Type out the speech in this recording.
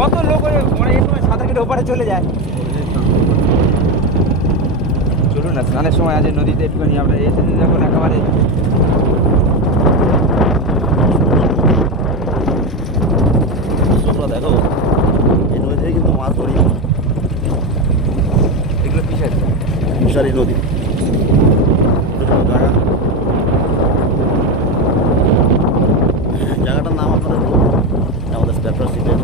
কত লোক মানে এই সময় সাঁতার কেটে ওপারে চলে যায়। চলুন না, স্নানের সময় আছে নদীতে একটুখানি আমরা এসে দেখুন একেবারে দর্শকরা দেখো, এই নদী থেকে কিন্তু মাছ ধরি আমরা। এগুলো কিসের বিশালী নদী জায়গা? জায়গাটার নাম আপনাদের বলবো, আমাদের স্পেপার সিটের